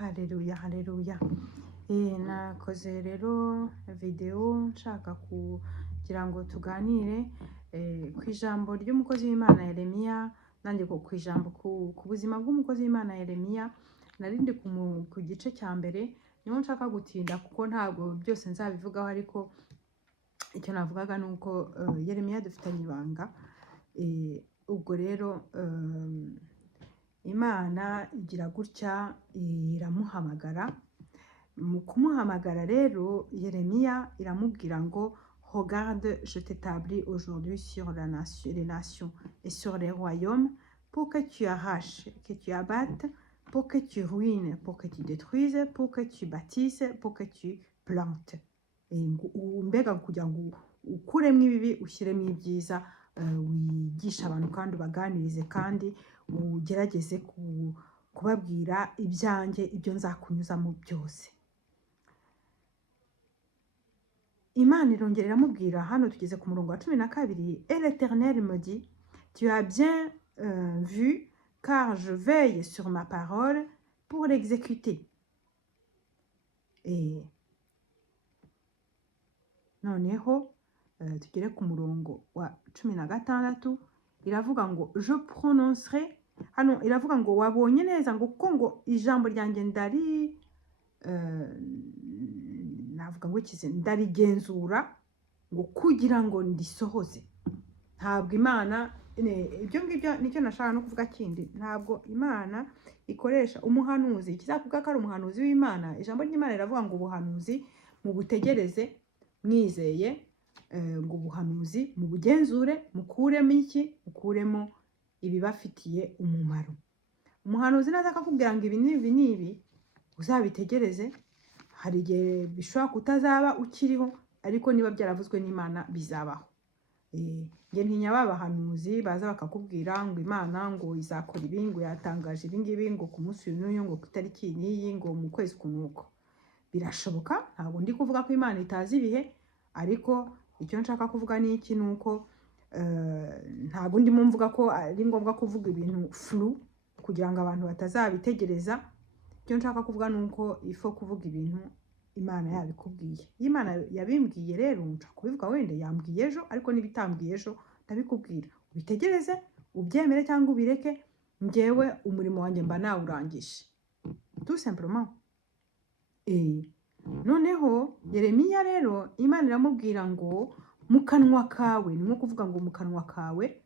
Haleluya, haleluya. Nakoze rero video nshaka kugira ngo tuganire ku ijambo ry'umukozi w'Imana Yeremiya, nanjye ku ijambo ku buzima bw'umukozi w'Imana Yeremiya. Narindi ku gice cya mbere, niho nshaka gutinda kuko ntabwo byose nzabivugaho, ariko icyo navugaga nuko Yeremiya dufitanye ibanga. Ubwo rero Imana igira gutya iramuhamagara. Mu kumuhamagara rero Yeremiya iramubwira ngo regarde, je t'établis aujourd'hui sur les nations et sur les royaumes pour que tu arraches, que tu abattes, pour que tu ruines, pour que tu détruises, pour que tu bâtisses, pour que tu plantes. Mbega kugira ngo ukuremo ibibi ushyiremo ibyiza, wigisha abantu kandi ubaganirize kandi ugerageze kubabwira ibyanjye, ibyo nzakunyuzamo byose. Imana irongera iramubwira, hano tugeze ku murongo wa 12, et l'Éternel me dit, tu as bien vu, car je veille sur ma parole pour l'exécuter. Et noneho tugere ku murongo wa 16, iravuga ngo je prononcerai. Hano iravuga ngo wabonye neza ngo kuko ngo ijambo ryanjye navuga ngo ndarigenzura ngo kugira ngo ndisohoze. Ntabwo Imana ibyo ngibyo nicyo nashaka no kuvuga kindi. Ntabwo Imana ikoresha umuhanuzi, kizavuga ko ari umuhanuzi w'Imana. Ijambo ry'Imana riravuga ngo ubuhanuzi mu butegereze mwizeye, ngo ubuhanuzi mu bugenzure, mukuremo iki? Mukuremo ibibafitiye umumaro. Umuhanuzi naza akakubwira ngo ibi n'ibi uzabitegereze, hari igihe bishobora kutazaba ukiriho, ariko niba byaravuzwe n'Imana bizabaho. Nge ntinya babahanuzi baza bakakubwira ngo Imana ngo izakora ibi, ngo yatangaje ibi ngibi, ngo ku munsi uyu ngo ku itariki n'iyi, ngo mu kwezi kunuko. Birashoboka, ntabwo ndi kuvuga ko Imana itazi ibihe, ariko icyo nshaka kuvuga ni iki, nuko ntabwo ndimo mvuga ko ari ngombwa kuvuga ibintu flou kugira ngo abantu batazabitegereza. Icyo nshaka kuvuga nuko ifo kuvuga ibintu Imana yabikubwiye. Imana yabimbwiye rero nshaka kubivuga, wenda yambwiye ejo, ariko nibitambwiye ejo ndabikubwira, ubitegereze, ubyemere cyangwa ubireke, ngewe umurimo wanjye mba nawurangije, tout simplement. Noneho Yeremiya rero Imana iramubwira ngo mu kanwa kawe, ni nko kuvuga ngo mu kanwa kawe,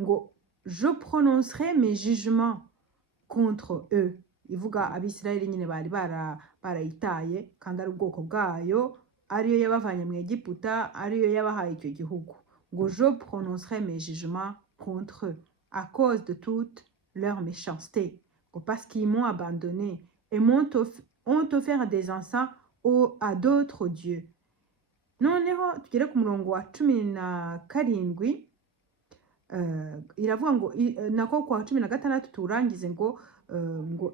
ngo je prononcerai mes jugements contre eux. Ivuga Abisirayeli nyine bari barayitaye, kandi ari ubwoko bwayo, ariyo yabavanye mu Egiputa, ariyo yabahaye icyo gihugu. Ngo je prononcerai mes jugements contre eux à cause de toute leur méchanceté, parce qu'ils m'ont abandonné et ont offert des encens à d'autres dieux. Noneho tugere ku murongo wa 17, iravuga ngo nako kwa 16 turangize ngo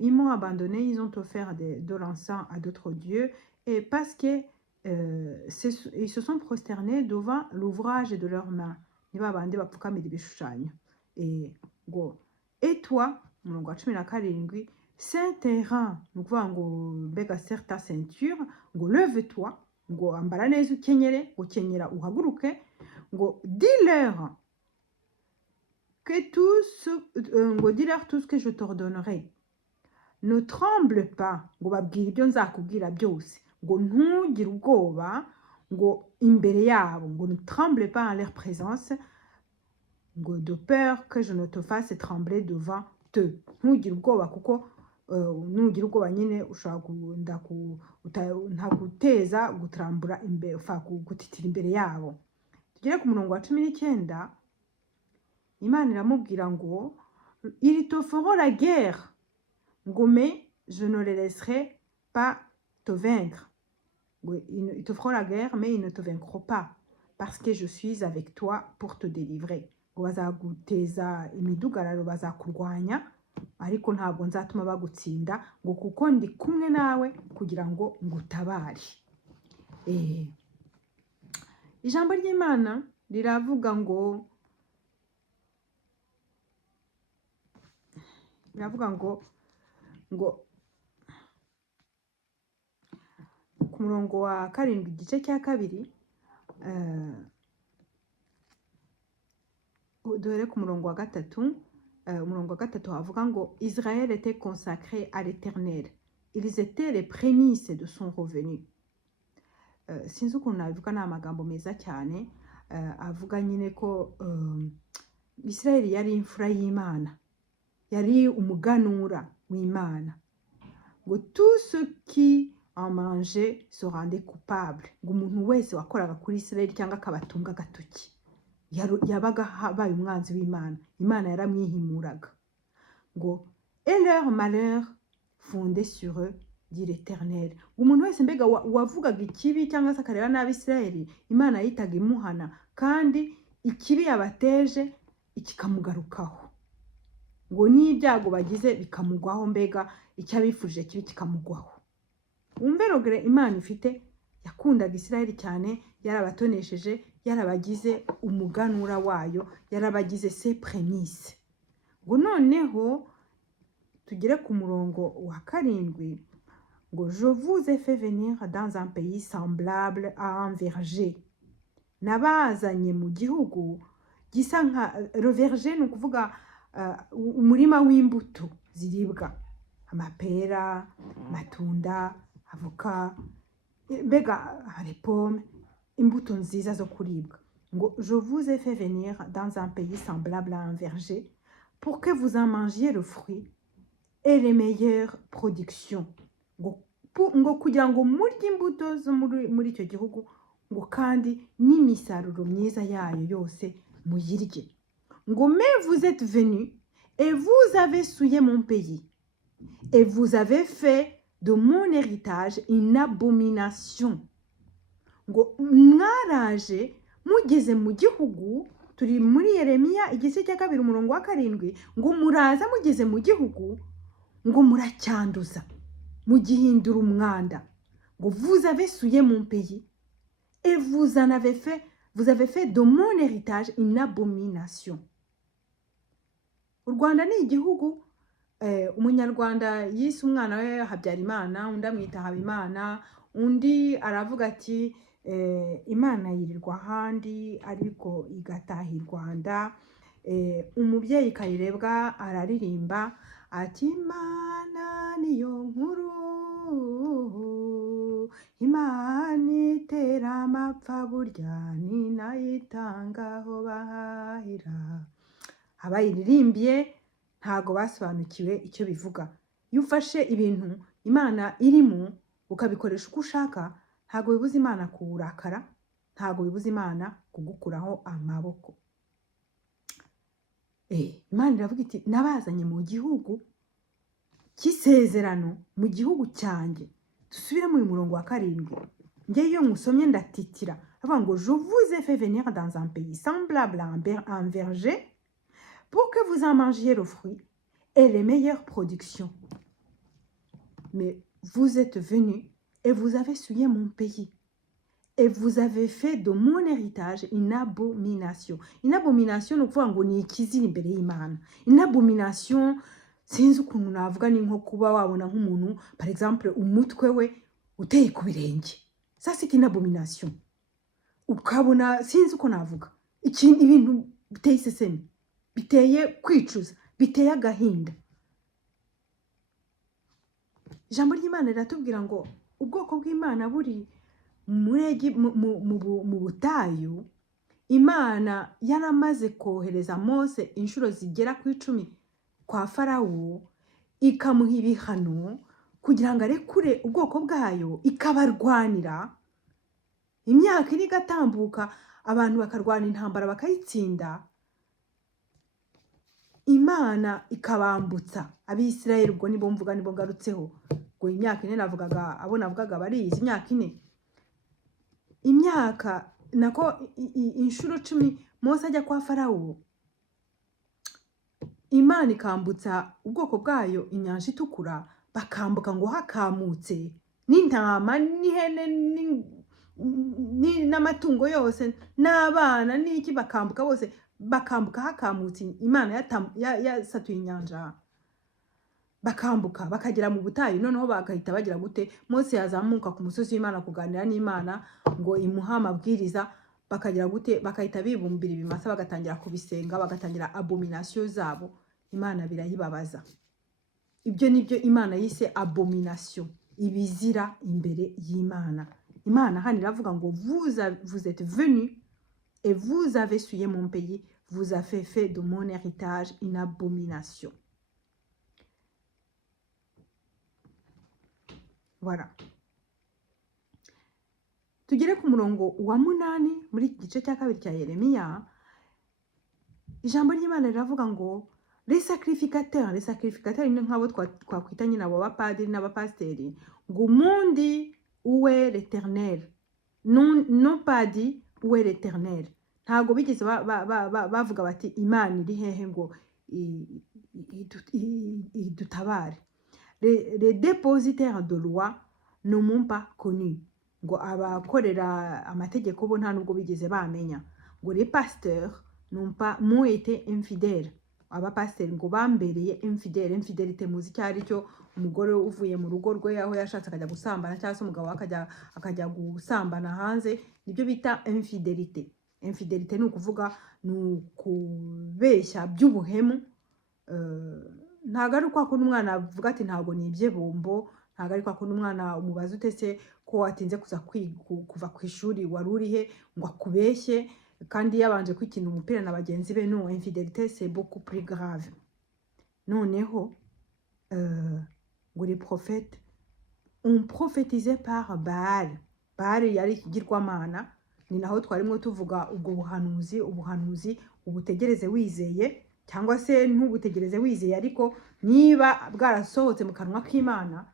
ils m'ont abandonné, ils ont offert de l'encens à d'autres dieux, et parce que ils se sont prosternés devant l'ouvrage de leurs mains. Niba bandi bapfukamira ibishushanyo. Et toi, murongo wa 17, saint terrain, ni ukuvuga ngo mbega serre ta ceinture, ngo lève-toi, ngo ambara neza ukenyere, ukenyera uhaguruke, ngo dis-leur que dis-leur tout ce que je t'ordonnerai. Ne tremble pas, ngo babwire ibyo nzakubwira byose, ngo ntugire ubwoba, ngo imbere yabo, ngo ne tremble pas en leur présence, ngo de peur que je ne te fasse trembler devant eux. Ntugire ubwoba kuko nugira ubwoba nyine ushobora ntaguteza gutrambura imbere, gutitira imbere yabo. Tugere ku murongo wa 19, Imana iramubwira ngo ils te feront la guerre, ngo mais je ne les laisserai pas te vaincre. Ils te feront la guerre, mais ils ne te vaincront pas, parce que je suis avec toi pour te délivrer. Ngo bazaguteza imidugararo, bazakurwanya, ariko ntabwo nzatuma bagutsinda, ngo kuko ndi kumwe nawe kugira ngo ngutabare. Ijambo ry'Imana riravuga ngo ngo ku murongo wa 7 igice cya 2 duhere ku murongo wa 3 umurongo wa 3 havuga ngo Israël était consacré à l'Éternel, ils étaient les prémices de son revenu. Sinzi ukuntu nabivuga, ni amagambo meza cyane avuga nyine ko Israel yari imfura y'Imana, yari umuganura w'Imana, ngo tous ceux qui en mangeaient se rendaient coupables, ngo umuntu wese wakoraga kuri Israel cyangwa akabatunga agatoki yabaga habaye umwanzi w'Imana, Imana yaramwihimuraga. Ngo et leur malheur fondé sur eux dit l'Éternel, umuntu wese mbega wavugaga ikibi cyangwa se akareba nabi Israel, Imana yitaga imuhana, kandi ikibi yabateje ikikamugarukaho, ngo n'ibyago bagize bikamugwaho, mbega icyo abifuje kibi kikamugwaho. Wumve rogere Imana ifite, yakundaga Israel cyane, yarabatonesheje, yarabagize umuganura wayo, yarabagize ses prémices. Ngo noneho tugere ku murongo wa 7 ngo je vous ai fait venir dans un pays semblable à un verger, nabazanye mu gihugu gisa nka le verger, ni ukuvuga umurima w'imbuto ziribwa, amapera, matunda, avoka, mbega hari pome, imbuto nziza zo kuribwa. Ngo je vous ai fait venir dans un pays semblable à un verger pour que vous en mangiez le fruit et les meilleures productions. Ngo kugira ngo murye imbuto zo muri icyo gihugu, ngo kandi n'imisaruro myiza yayo yose muyirye. Ngo mais vous êtes venus et vous avez souillé mon pays et vous avez fait de mon héritage une abomination. Ngo mwaraje mugeze mu gihugu, turi muri Yeremiya igice cya 2 umurongo wa 7, ngo muraza mugeze mu gihugu, ngo muracyanduza, mugihindura umwanda. Ngo vous avez souillé mon pays et vous avez fait de mon héritage une abomination. U Rwanda ni igihugu umunyarwanda yise umwana we Habyarimana, undi amwita Habimana, undi aravuga ati Imana yirirwa ahandi ariko igataha i Rwanda. Umubyeyi Kayirebwa araririmba ati Imana niyo nkuru, Imana itera amapfa burya ni nayo itanga aho bahahira. Abayiririmbiye ntago basobanukiwe icyo bivuga. Iyo ufashe ibintu Imana irimo ukabikoresha uko ushaka, ntago bibuza Imana kurakara, ntago bibuza Imana kugukuraho amaboko. Imana iravuga iti nabazanye mu gihugu cy'isezerano, mu gihugu cyanjye. Dusubire mu murongo wa 7, ngewe iyo musomye ndatitira, avuga ngo je vous ai fait venir dans un pays semblable à un verger pour que vous en mangiez le fruit et les meilleures productions. Mais vous êtes venus et vous avez souillé mon pays et vous avez fait de mon héritage une abomination. Une abomination, ni ukuvuga ngo ni ikizira imbere y'Imana. Une abomination, sinzi ukuntu navuga, ni nko kuba wabona nk'umuntu par exemple umutwe we uteye ku birenge, ça c'est une abomination. Ukabona sinzi uko navuga, ibintu biteye isesemi, biteye kwicuza, biteye agahinda. Ijambo ry'Imana riratubwira ngo ubwoko bw'Imana buri mu butayu, Imana yaramaze kohereza Mose inshuro zigera ku 10 kwa Farawo, ikamuha ibihano kugira ngo arekure ubwoko bwayo, ikabarwanira. Imyaka iri gatambuka, abantu bakarwana intambara bakayitsinda, Imana ikabambutsa Abisirayeli. Ubwo nibo mvuga, nibo ngarutseho, ngo imyaka 4 navugaga, abo navugaga barizi imyaka 4, imyaka nako inshuro 10 Mose ajya kwa Farawo, Imana ikambutsa ubwoko bwayo inyanja itukura, bakambuka ngo hakamutse, n'intama n'ihene n'amatungo yose n'abana n'iki, bakambuka bose, bakambuka hakamutse. Imana yasatuye inyanja. bakambuka bakagera mu butayu, noneho bagahita bagira gute, Mose yazamuka ku musozi w'Imana kuganira n'Imana ngo imuha amabwiriza, bakagira gute, bakahita bibumbira ibimasa bagatangira kubisenga, bagatangira abomination zabo. Imana birayibabaza. Ibyo nibyo Imana yise abomination, ibizira imbere y'Imana. Imana hano iravuga ngo vous êtes venus et vous avez souillé mon pays, vous avez fait de mon héritage une abomination. Voilà. Tugere ku murongo wa 8 muri iki gice cya kabiri cya Yeremiya. Ijambo ry'Imana riravuga ngo les sacrificateurs ni nk'abo twakwita nyine abo bapadiri n'abapasteri, ngo mundi uwe l'Éternel, non pas dit uwe l'Éternel. Ntago bigeze bavuga bati Imana iri hehe ngo idutabare. Les dépositaires de loi ne m'ont pas connu. Ngo abakorera amategeko bo nta nubwo bigeze bamenya. Ngo les pasteurs m'ont été infidèles. Abapasteri ngo bambereye infidèle. Infidélité muzi cyari cyo, umugore uvuye mu rugo rwe aho yashatse akajya gusambana, cyangwa se umugabo akajya gusambana hanze, nibyo bita infidélité. Infidélité ni ukuvuga ni ukubeshya by'ubuhemu. Ntago ari kwa kundi umwana avuga ati ntago nibye bombo, ntago ari kwa kundi umwana umubaza utese ko watinze kuva ku ishuri wari urihe ngo akubeshye kandi yabanje kwikina umupira na bagenzi be. No, infidélité c'est beaucoup plus grave. Noneho ngo les prophètes ont prophétisé par Baal. Baal yari ikigirwamana. Ni naho twarimo tuvuga ubwo ubuhanuzi ubutegereze wizeye, cyangwa se ntubutegereze wizeye, ariko niba bwarasohotse mu kanwa k'Imana,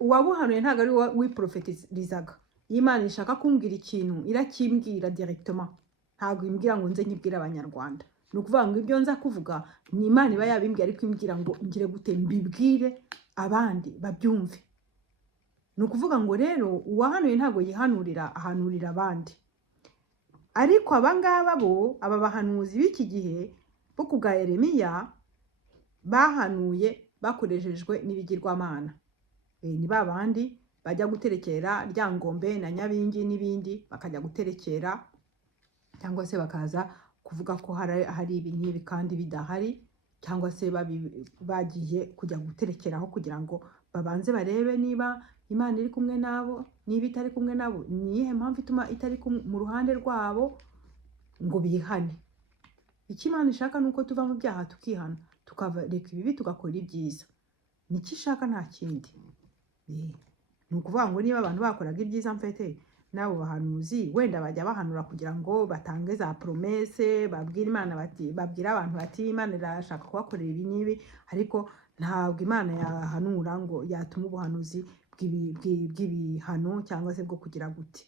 uwabuhanuye ntago ari wiprofetizaga. Imana ishaka kumbwira ikintu irakimbwira directement, ntago imbwira ngo nze nyibwira abanyarwanda. Ni ukuvuga ngo ibyo nza kuvuga ni Imana iba yabimbwira, ariko imbwira ngo ngire gute mbibwire abandi babyumve. Ni ukuvuga ngo rero uwahanuye ntago yihanurira, ahanurira abandi. Ariko abangaba bo, aba bahanuzi b'iki gihe bo ku bwa Yeremiya, bahanuye bakoreshejwe n'ibigirwamana. Ni babandi bajya guterekera Ryangombe na Nyabingi n'ibindi, bakajya guterekera, cyangwa se bakaza kuvuga ko hari ibintu kandi bidahari, cyangwa se bagiye kujya guterekeraho kugira ngo babanze barebe niba Imana iri kumwe nabo, niba itari kumwe nabo, niyihe mpamvu ituma itari mu ruhande rwabo, ngo bihane. Icyo Imana ishaka nuko tuva mu byaha tukihana, tukareka ibibi tugakora ibyiza. Niki ishaka nta kindi. Ni ukuvuga ngo niba abantu bakoraga ibyiza mfete, nabo bahanuzi wenda bajya bahanura kugira ngo batange za promesse, babwira Imana bati, babwira abantu bati Imana irashaka kubakorera ibi n'ibi, ariko ntabwo Imana yahanura ngo yatuma ubuhanuzi bw'ibihano cyangwa se bwo kugira gute.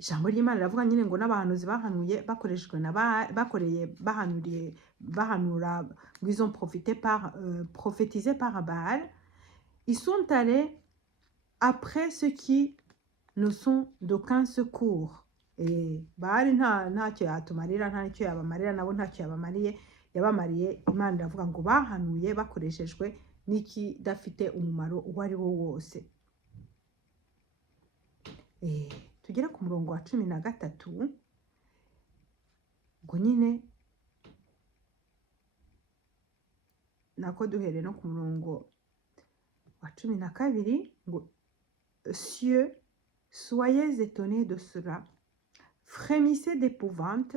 Ijambo ry'Imana riravuga nyine ngo n'abahanuzi bahanuye bakoreshejwe bahanura ngo ils ont prophétisé par Baal, ils sont allés après ceux qui ne sont d'aucun secours. Baal ntacyo yatumarira, ntacyo yabamarira, nabo ntacyo yabamariye. Imana iravuga ngo bahanuye bakoreshejwe n'ikidafite umumaro uwo ari wo wose. Tugera ku murongo wa 13, ngo nyine nako duhere no ku murongo wa 12, ngo cieux, soyez étonnés de cela, frémissez d'épouvante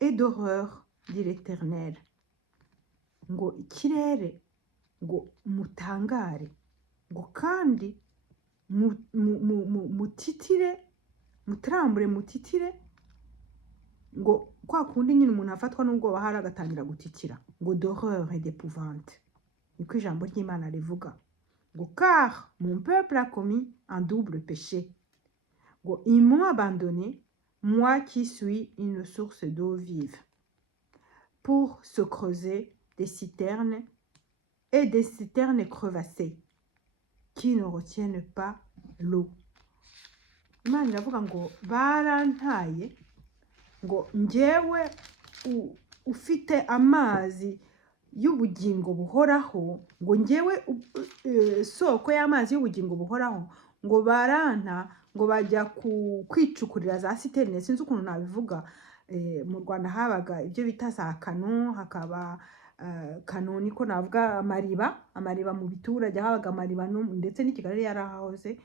et d'horreur, dit l'Éternel. Ngo ikirere ngo mutangare, ngo kandi mutitire, mutrambure mutitire, ngo kwa kundi nyine umuntu afatwa n'ubwoba hari agatangira gutitira, ngo d'horreur et d'épouvante. Niko ijambo ry'Imana rivuga. Ngo car mon peuple a commis un double péché. Ngo ils m'ont abandonné, moi qui suis une source d'eau vive, pour se creuser des citernes et des citernes crevassées qui ne retiennent pas l'eau. Imana iravuga ngo barantaye, ngo njyewe ufite amazi y'ubugingo buhoraho, ngo ngewe soko y'amazi y'ubugingo buhoraho, ngo baranta ngo bajya kwicukurira za siterine. Sinzi ukuntu nabivuga. Mu Rwanda habaga ibyo bita za kano, hakaba kano niko navuga amariba mu biturage, habaga amariba ndetse n'i Kigali yarahahoze,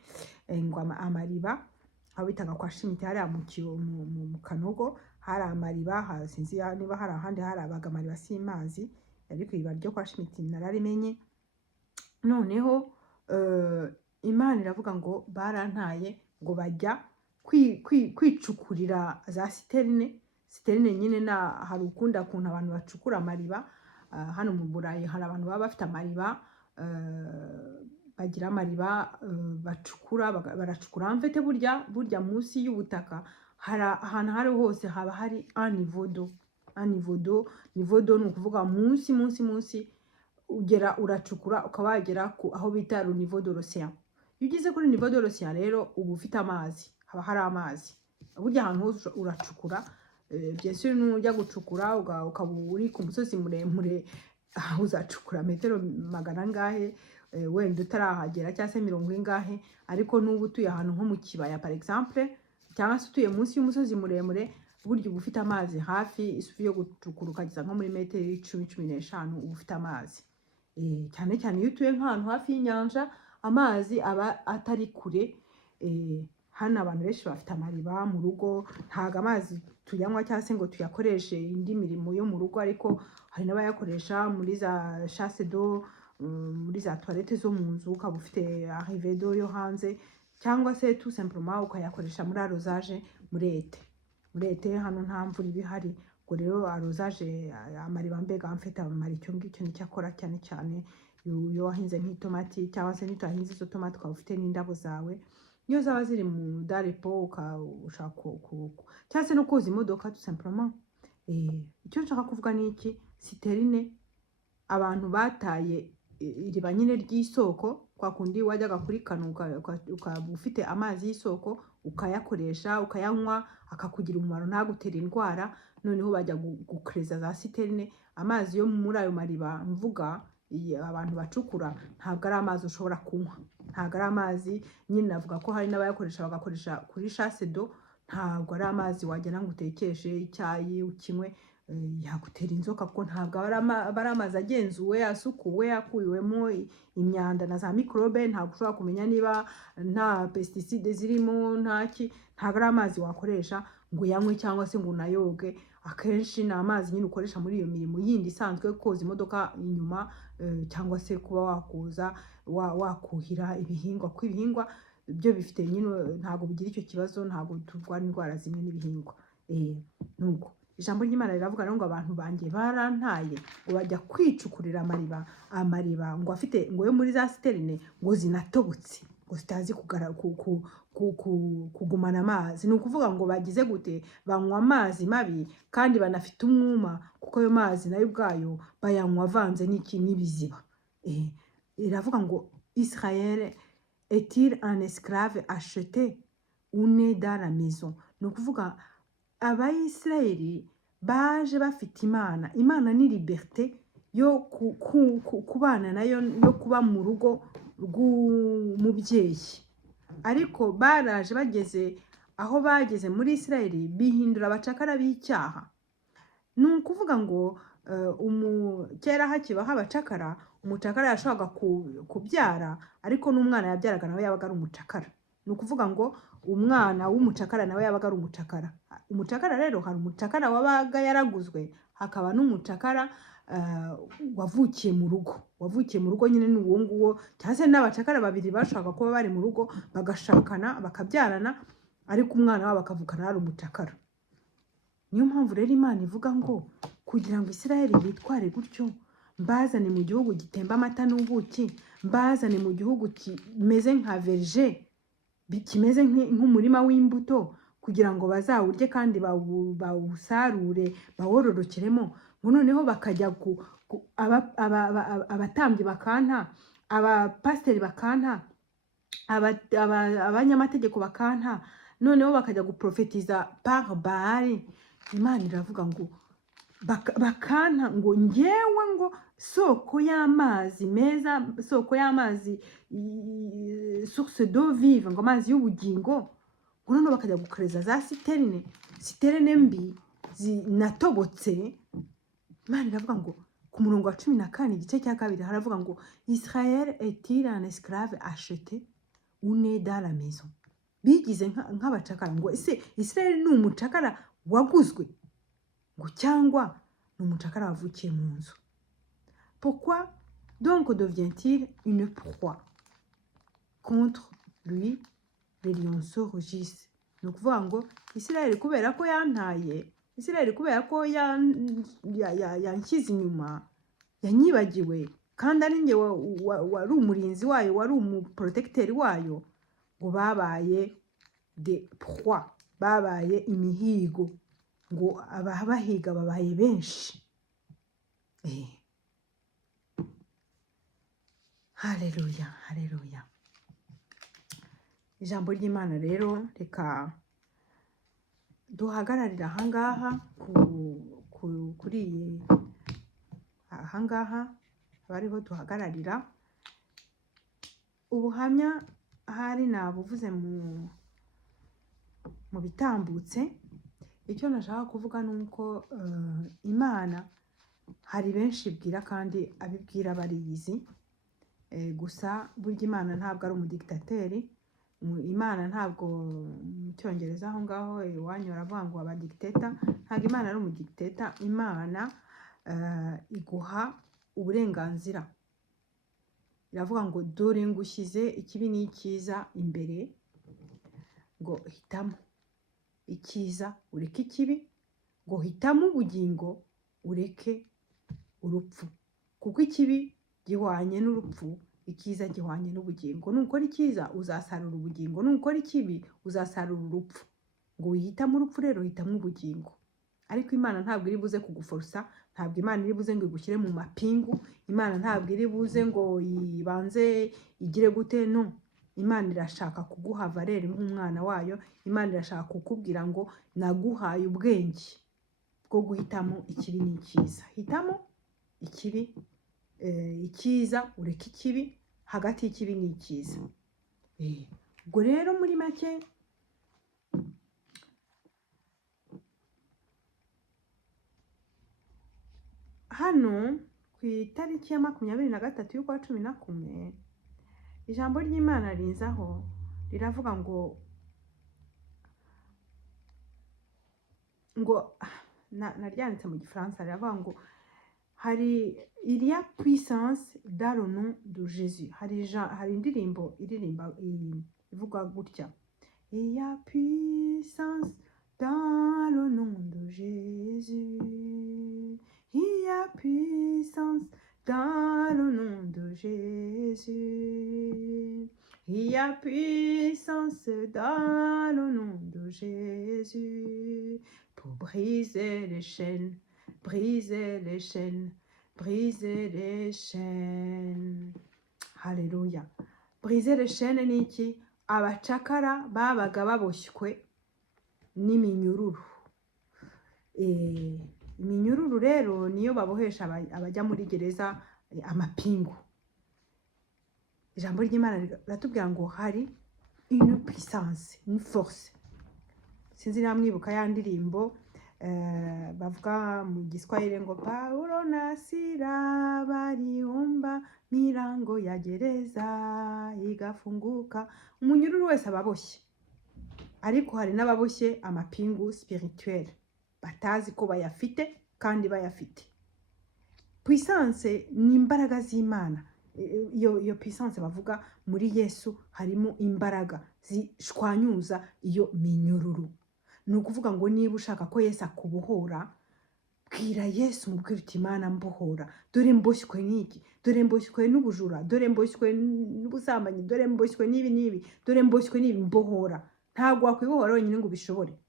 ngo amariba aho bitaga kwa Shimiti hariya mu Kanogo hari amariba, sinzi niba hari ahandi harabaga amariba simazi, ariko iriba ryo kwa Shimiti nararimenye. Noneho Imana iravuga ngo barantaye ngo bajya kwicukurira za siterine nyine. Hari ukunda kuntu abantu bacukura amariba. Hano mu Burayi hari abantu baba bafite amariba, bagira amariba bacukura, baracukura mfite burya munsi y'ubutaka ahantu hari hose haba hari anivodo ni ukuvuga munsi ugera uracukura ukaba wagera aho bita niveau de l'océan. Iyo ugeze kuri niveau de l'océan rero uba ufite amazi, haba hari amazi. Burya ahantu hose uracukura, bien sûr nujya gucukura ukaba uri ku musozi muremure, uzacukura metero 100 ngahe, wenda utarahagera cyangwa se 70 ngahe. Ariko n'ubu utuye ahantu nko mu kibaya par exemple, cyangwa se utuye munsi y'umusozi muremure, burya uba ufite amazi hafi. Isufi yo gucukura ukageza nko muri metero 10-15 uba ufite amazi. Cyane cyane iyo utuye nk'ahantu hafi y'inyanja, amazi aba atari kure. Hano abantu benshi bafite amariba mu rugo, ntago amazi tuyanywa cyangwa se ngo tuyakoreshe indi mirimo yo mu rugo, ariko hari n'abayakoresha muri za chasse d'eau, muri za toilette zo mu nzu, ukaba ufite arrivée d'eau yo hanze, cyangwa se tout simplement ukayakoresha muri arrosage muri ete. Hano nta mvura ibihari, ngo rero arrosage amariba mbega amfite amara icyo ngicyo nicyo akora cyane cyane. Iyo wahinze nk'itomati cyangwa se nitahinze izo tomati ukaba ufite n'indabo zawe, niyo zaba ziri mu darepo ushaka cyangwa se no koza imodoka tout simplement. Icyo nshaka kuvuga ni iki, siterine abantu bataye iriba nyine ry'isoko, kwa kundi wajyaga kuri kano ukaba ufite amazi y'isoko ukayakoresha ukayanywa akakugira umumaro ntagutera indwara. Noneho bajya gukreza za siterine. Amazi yo muri ayo mariba mvuga abantu bacukura ntabwo ari amazi ushobora kunywa, ntabwo ari amazi nyine. Navuga ko hari n'abayakoresha bagakoresha kuri chasse d'eau, ntabwo ari amazi wagena ngo utekeshe icyayi ukinywe, yagutera inzoka, kuko ntabwo ari amazi agenzuwe asukuwe yakuwemo imyanda na za microbe. Ntabwo ushobora kumenya niba nta pesticide zirimo ntaki. Ntabwo ari amazi wakoresha ngo yanywe cyangwa se ngo unayoge. Akenshi ni amazi nyine ukoresha muri iyo mirimo yindi isanzwe, koza imodoka inyuma, cyangwa se kuba wakuza wakuhira ibihingwa, ko ibihingwa byo bifite nyine ntabwo bigira icyo kibazo, ntabwo turwara indwara zimwe n'ibihingwa. Nuko ijambo ry'Imana riravuga ngo abantu banjye barantaye ngo bajya kwicukurira amariba ngo afite ngo yo muri za siterine ngo zinatobotse, ngo zitazi kugumana amazi. Ni ukuvuga ngo bagize gute, banywa amazi mabi kandi banafite umwuma, kuko ayo mazi nayo ubwayo bayanywa avanze n'ibiziba. Iravuga ngo Israël est-il un esclave acheté ou né dans la maison. Ni ukuvuga Abayisirayeli baje bafite Imana ni liberté yo kubana nayo, yo kuba mu rugo rw'umubyeyi. Ariko baraje bageze aho bageze muri Israeli bihindura abacakara b'icyaha. Ni ukuvuga ngo kera hakibaho abacakara, umucakara yashoboraga kubyara, ariko n'umwana yabyaraga nawe yabaga ari umucakara. Ni ukuvuga ngo umwana w'umucakara nawe yabaga ari umucakara. Umucakara rero hari umucakara wabaga yaraguzwe, hakaba n'umucakara wavukiye mu rugo nyine ni uwo nguwo. Cyangwa se n'abacakara babiri bashaka kuba bari mu rugo bagashakana bakabyarana, ariko umwana wabo akavukana ari umucakara. Niyo mpamvu rero Imana ivuga ngo kugira ngo Isirayeli bitware gutyo, mbazane mu gihugu gitemba amata n'ubuki, mbazane mu gihugu kimeze nka verger, kimeze nk'umurima w'imbuto, kugira ngo bazawurye kandi bawusarure bawororokeremo. Noneho bakajya abatambyi bakanta, abapasiteri bakanta, abanyamategeko bakanta, noneho bakajya guprofetiza par Baal. Imana iravuga ngo bakanta ngo ngewe ngo soko y'amazi meza, soko y'amazi source d'eau vive, ngo amazi y'ubugingo, ngo none bakajya gukoreza za siterine mbi zinatobotse. Imana iravuga ngo ku murongo wa 14 igice cya 2 haravuga ngo Israël est-il un esclave acheté ou né dans la maison. Bigize nk'abacakara ngo ese Israël ni umucakara waguzwe ngo cyangwa ni umucakara wavukiye mu nzu. Pourquoi donc devient-il une proie contre lui les lionceaux rugissent? Ni ukuvuga ngo Israël kubera ko yantaye, Israël kubera ko yanshyize inyuma, yanyibagiwe, kandi ari nge wari umurinzi wayo, wari umuprotecteur wayo, ngo babaye de proie, babaye imihigo, ngo abahiga babaye benshi. Haleluya, haleluya. Ijambo ry'Imana rero reka duhagararira ahangaha kuri ahangaha bariho duhagararira. Ubuhamya ahari nabuvuze mu bitambutse. Icyo nashaka kuvuga nuko Imana hari benshi ibwira kandi abibwira bariyizi. Gusa burya Imana ntabwo ari umudictateri. Imana ntabwo mu cyongereza aho ngaho iwanyu baravuga ngo abadictator. Ntabwo Imana ari umudictator. Imana iguha uburenganzira. Iravuga ngo dore ngushyize ikibi n'icyiza imbere, ngo hitamo icyiza ureke ikibi, ngo hitamo ubugingo ureke urupfu, kuko ikibi gihwanye n'urupfu, icyiza gihwanye n'ubugingo. Nukora icyiza uzasarura ubugingo, nukora ikibi uzasarura urupfu. Ngo uhitamo urupfu rero hitamo ubugingo. Ariko Imana ntabwo iri buze kuguforsa, ntabwo Imana iri buze ngo igushyire mu mapingu, Imana ntabwo iri buze ngo ibanze igire gute. No, Imana irashaka kuguha valeur nk'umwana wayo. Imana irashaka kukubwira ngo naguhaye ubwenge bwo guhitamo ikibi n'icyiza. Hitamo ikibi, icyiza ureke ikibi, hagati y'ikibi n'icyiza. Ubwo rero muri make hano ku itariki ya 23 y'ukwa 11 ijambo ry'Imana rinzaho riravuga ngo naryanditse mu Gifaransa, riravuga ngo il y a puissance dans le nom de Jésus. Hari indirimbo ivuga gutya: il y a puissance dans le nom de Jésus, il y a puissance dans le nom de Jésus, il y a puissance dans le nom de Jésus pour briser les chaînes, briser les chaînes, briser les chaînes. Haleluya. Briser les chaînes ni iki? Abacakara babaga baboshywe n'iminyururu. Iminyururu rero niyo babohesha abajya muri gereza amapingu. Ijambo ry'Imana riratubwira ngo hari une puissance, une force. Sinzi namwibuka ya ndirimbo bavuga mu Giswahili ngo Paulo na Sila baliomba milango ya gereza igafunguka. Umunyururu wese ababoshye, ariko hari n'ababoshye amapingu spirituel batazi ko bayafite kandi bayafite. Puissance ni imbaraga z'Imana. Iyo puissance bavuga muri Yesu harimo imbaraga zishwanyuza iyo minyururu. Ni ukuvuga ngo niba ushaka ko Yesu akubohora, bwira Yesu mubwira uti Imana mbohora, dore mboshywe n'iki, dore mboshywe n'ubujura, dore mboshywe n'ubusambanyi, dore mboshywe n'ibi, dore mboshywe n'ibi, mbohora. Ntabwo wakwibohora wenyine ngo ubishobore.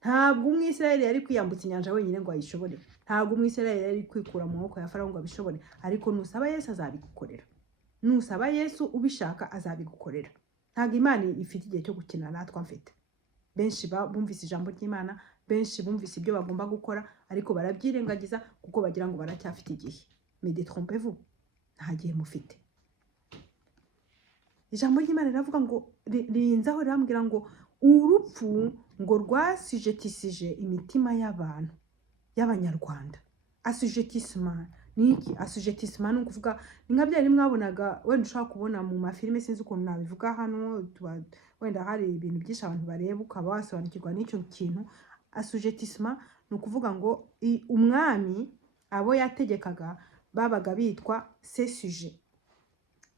Ntabwo umwisirayeli yari kwiyambutsa inyanja wenyine ngo ayishobore. Ntabwo umwisirayeli yari kwikura mu maboko ya Farawo ngo abishobore. Ariko nusaba Yesu azabigukorera. Nusaba Yesu ubishaka azabigukorera. Ntabwo Imana ifite igihe cyo gukina natwe mfite. Benshi bumvise ijambo ry'Imana benshi bumvise ibyo bagomba gukora ariko barabyirengagiza kuko bagira ngo baracyafite igihe. Mais détrompez-vous, nta gihe mufite. Ijambo ry'Imana riravuga ngo rinzaho rirambwira ngo urupfu ngo rwasijetisije imitima y'abantu y'abanyarwanda. Assujettissement ni iki? Assujettissement ni ukuvuga ni nka byari mwabonaga wenda ushaka kubona mu mafilime, sinzi ukuntu nabivuga hano, wenda hari ibintu byinshi abantu bareba ukaba wasobanukirwa n'icyo kintu. Assujettissement ni ukuvuga ngo umwami abo yategekaga babaga bitwa ses sujets.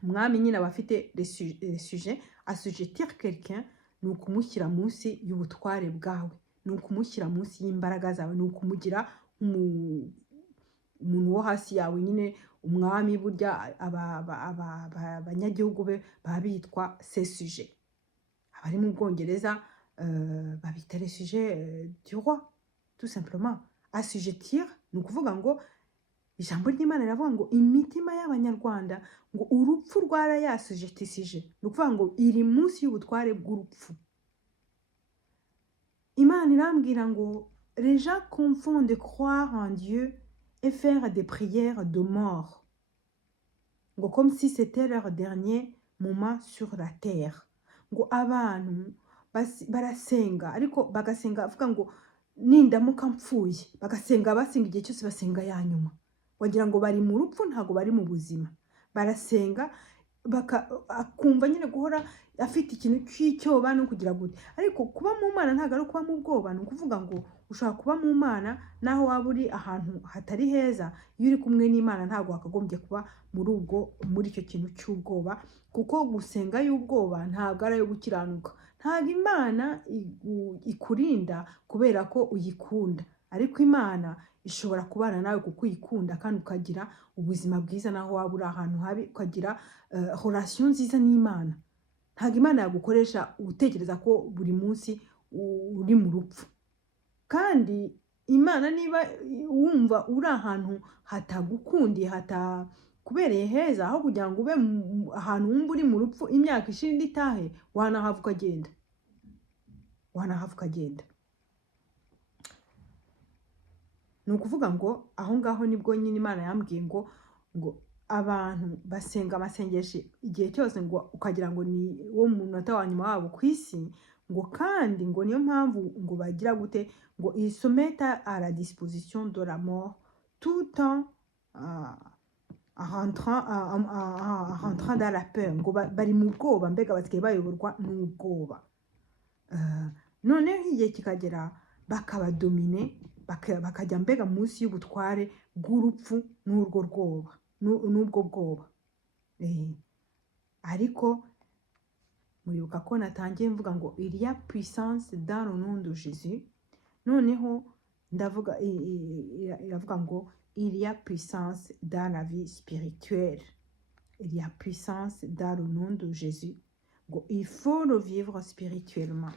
Umwami nyine aba afite les sujets. Assujettir quelqu'un ni ukumushyira munsi y'ubutware bwawe, ni ukumushyira munsi y'imbaraga zawe, ni ukumugira umuntu wo hasi yawe. Nyine umwami burya abanyagihugu be baba bitwa ses sujets. Abari mu Bwongereza babita les sujets du roi, tout simplement. Assujettir ni ukuvuga ngo ijambo ry'Imana riravuga ngo imitima y'abanyarwanda ngo urupfu rwarayasujetisije, ni ukuvuga ngo iri munsi y'ubutware bw'urupfu. Imana irambwira ngo les gens confondent croire en Dieu et faire des prières de mort, ngo comme si c'était leur dernier moment sur la terre. Ngo abantu barasenga ariko bagasenga avuga ngo nindamuka mpfuye, bagasenga basenga igihe cyose basenga ya nyuma, wagira ngo bari mu rupfu ntago bari mu buzima. Barasenga akumva nyine guhora afite ikintu cy'icyoba no kugira gute. Ariko kuba mu Mana ntago ari kuba mu bwoba, ni ukuvuga ngo ushobora kuba mu Mana naho waba uri ahantu hatari heza. Iyo uri kumwe n'Imana ntago wakagombye kuba muri icyo kintu cy'ubwoba, kuko gusenga y'ubwoba ntago ari ayo gukiranuka. Ntago Imana ikurinda kubera ko uyikunda, ariko Imana ishobora kubana nawe kuko uyikunda kandi ukagira ubuzima bwiza naho waba uri ahantu habi, ukagira relation nziza n'Imana. Ntago Imana yagukoresha utekereza ko buri munsi uri mu rupfu. Kandi Imana niba wumva uri ahantu hatagukundiye, hatakubereye heza, aho kugira ngo ube ahantu wumva uri mu rupfu imyaka ishira itahe, wanahava ukagenda, wanahava ukagenda. Ni ukuvuga ngo aho ngaho nibwo nyine Imana yambwiye ngo abantu basenga amasengesho igihe cyose ngo ukagira ngo ni wo munota wa nyuma wabo ku isi, ngo kandi ngo niyo mpamvu ngo bagira gute, ngo ils se mettent à la disposition de la mort tout en rentrant dans la peur. Ngo bari mu bwoba, mbega basigaye bayoborwa n'ubwoba. Noneho igihe kikagera bakabadomine, bakajya mbega munsi y'ubutware bw'urupfu n'ubwo bwoba. Ariko muribuka ko natangiye mvuga ngo il y a puissance dans le nom de Jésus. Noneho ndavuga iravuga ngo il y a puissance dans la vie spirituelle. Il y a puissance dans le nom de Jésus. Ngo il faut le vivre spirituellement.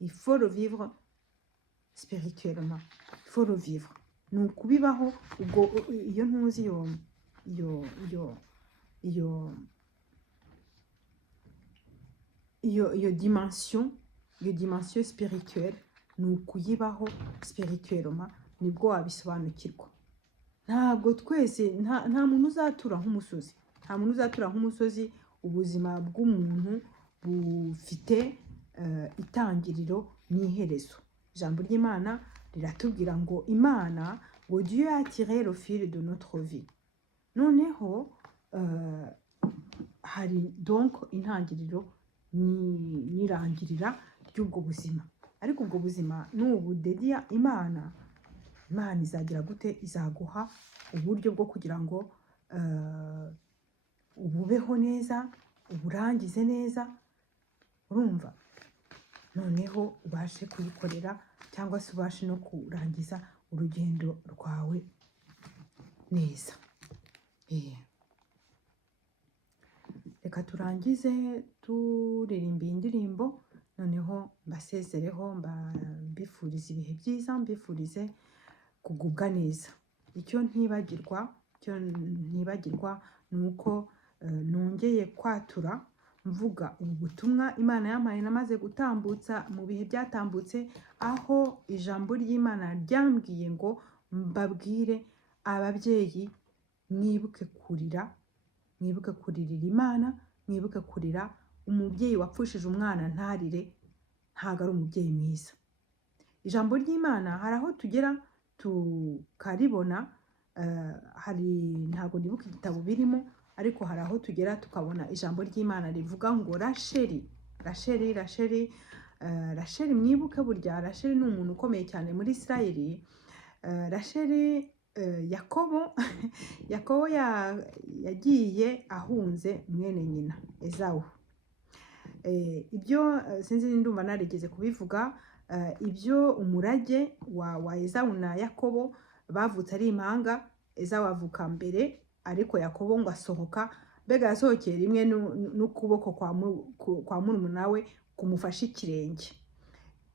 Il faut le vivre spirituellement. Il faut le vivre. Ni ukubibaho. Ubwo iyo ntuzi iyo dimension spirituelle, ni ukuyibaho spirituellement, nibwo wabisobanukirwa. Ntabwo twese nta muntu uzatura nk'umusozi. Nta muntu uzatura nk'umusozi. Ubuzima bw'umuntu bufite itangiriro n'iherezo. Ijambo ry'Imana riratubwira ngo Imana, ngo Dieu a tiré le fil de notre vie. Noneho hari donc intangiriro n'irangirira ry'ubwo buzima. Ariko ubwo buzima n'ubu dediya Imana izagira gute? Izaguha uburyo bwo kugira ngo ububeho neza, uburangize neza, urumva. Noneho ubashe kuyikorera cyangwa se ubashe no kurangiza urugendo rwawe neza. Reka turangize turirimba indirimbo, noneho mbasezereho, mbifurize ibihe byiza, mbifurize kugubwa neza. Icyo ntibagirwa ni uko nongeye kwatura mvuga ubu butumwa Imana yampaye namaze gutambutsa mu bihe byatambutse, aho ijambo ry'Imana ryambwiye ngo mbabwire ababyeyi mwibuke kurira, mwibuke kuririra Imana, mwibuke kurira umubyeyi wapfushije umwana ntarire, ntago ari umubyeyi mwiza. Ijambo ry'Imana hari aho tugera tukaribona, hari ntago ndibuka igitabo birimo, ariko hari aho tugera tukabona ijambo ry'Imana rivuga ngo Rasheli, Rasheli, Rasheli, Rasheli mwibuke burya Rasheli ni umuntu ukomeye cyane muri Isirayeli. Rasheli, Yakobo Yakobo yagiye ahunze mwene nyina Esawu. Ibyo sinzi ndumva narigeze kubivuga, ibyo umurage wa Esawu na Yakobo bavutse ari impanga. Esawu avuka mbere, ariko Yakobo ngo asohoka, mbega yasohokeye rimwe n'ukuboko kwa murumuna we kumufasha ikirenge.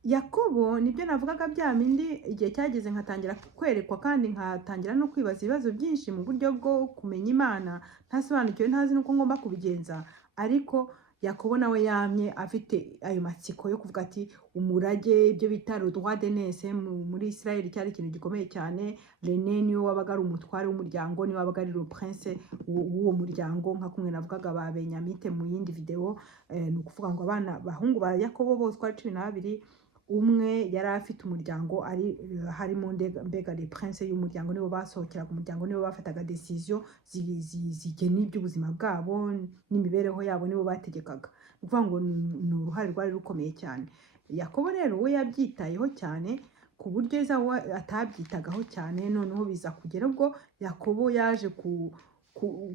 Yakobo nibyo navugaga bya bindi igihe cyageze nkatangira kwerekwa kandi nkatangira no kwibaza ibibazo byinshi mu buryo bwo kumenya Imana, ntasobanukiwe ntazi nuko ngomba kubigenza. Ariko Yakobo nawe yamye afite ayo matsiko yo kuvuga ati umurage, ibyo bita le droit d'aînesse muri Israel cyari ikintu gikomeye cyane. L'aîné niwe wabaga ari umutware w'umuryango, niwe wabaga ari le prince w'uwo muryango, nka kumwe navugaga ba Benyamite mu yindi video. Ni ukuvuga ngo abana bahungu ba Yakobo bose kwa 12, umwe yari afite umuryango ari harimo mbega le prince y'umuryango, nibo basohokeraga umuryango, nibo bafataga decision zigena iby'ubuzima bwabo n'imibereho yabo, nibo bategekaga. Ni ukuvuga ngo ni uruhare rwari rukomeye cyane. Yakobo rero we yabyitayeho cyane ku buryo Esawu atabyitagaho cyane. Noneho biza kugera ubwo Yakobo yaje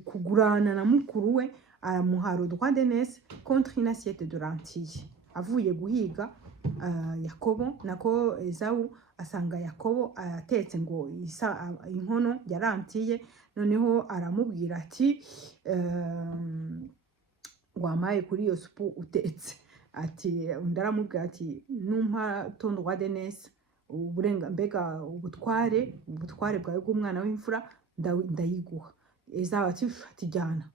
kugurana na mukuru we, aramuha le droit d'aînesse contre une assiette de lentilles. Avuye guhiga, Yakobo nako Esawu asanga Yakobo atetse ngo inkono yarantiye. Noneho aramubwira ati wamaye kuri iyo supu utetse. Ati ndaramubwira ati numpa ton droit d'aînesse, mbega ubutware bwawe bw'umwana w'imfura ndayiguha. Esawu ati jyana,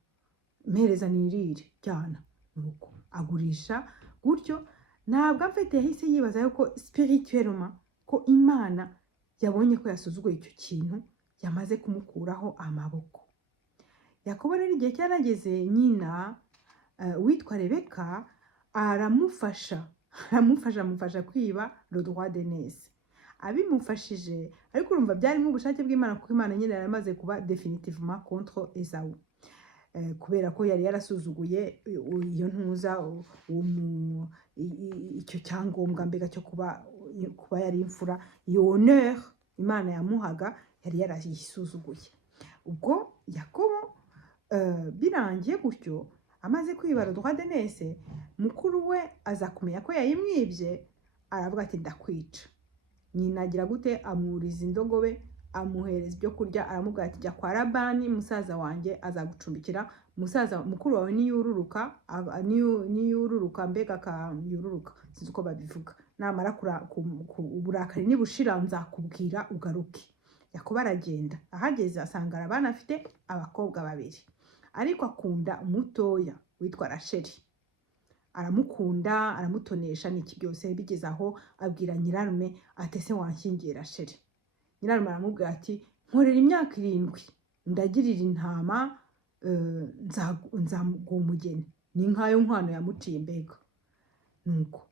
mpereza nirire, jyana. Nuko agurisha gutyo. Ntabwo afite yahise yibaza yuko spirituellement ko Imana yabonye ko yasuzuguye icyo kintu, yamaze kumukuraho amaboko. Yakobo rero igihe cyarageze, nyina witwa Rebeka aramufasha kwiba le droit d'aînesse. Abimufashije, ariko urumva byarimo ubushake bw'Imana, kuko Imana nyine yaramaze kuba definitivement contre Esawu, kubera ko yari yarasuzuguye iyo ntuza icyo cyangombwa mbega cyo kuba yari imfura. Iyo honneur Imana yamuhaga yari yarayisuzuguye. Ubwo Yakobo birangiye gutyo, amaze kwiba le droit d'aînesse, mukuru we aza kumenya ko yayimwibye, aravuga ati ndakwica. Nyina agira gute, amuriza indogobe, amuhereza ibyo kurya, aramubwira ati jya kwa Labani musaza wanjye azagucumbikira. Musaza mukuru wawe niyururuka mbega yururuka, sinzi uko babivuga, namara uburakari nibushira nzakubwira ugaruke. Yakobo aragenda, ahageze asanga Labani afite abakobwa 2, ariko akunda umutoya witwa Rasheli. Aramukunda, aramutonesha n'iki byose. Bigeze aho abwira nyirarume ati ese wanshyingiye Rasheli. Nyirarume aramubwira ati nkorera imyaka 7 ndagirira intama, nzaguha umugeni. Ni nkayo nkwano yamuciye mbega. Nuko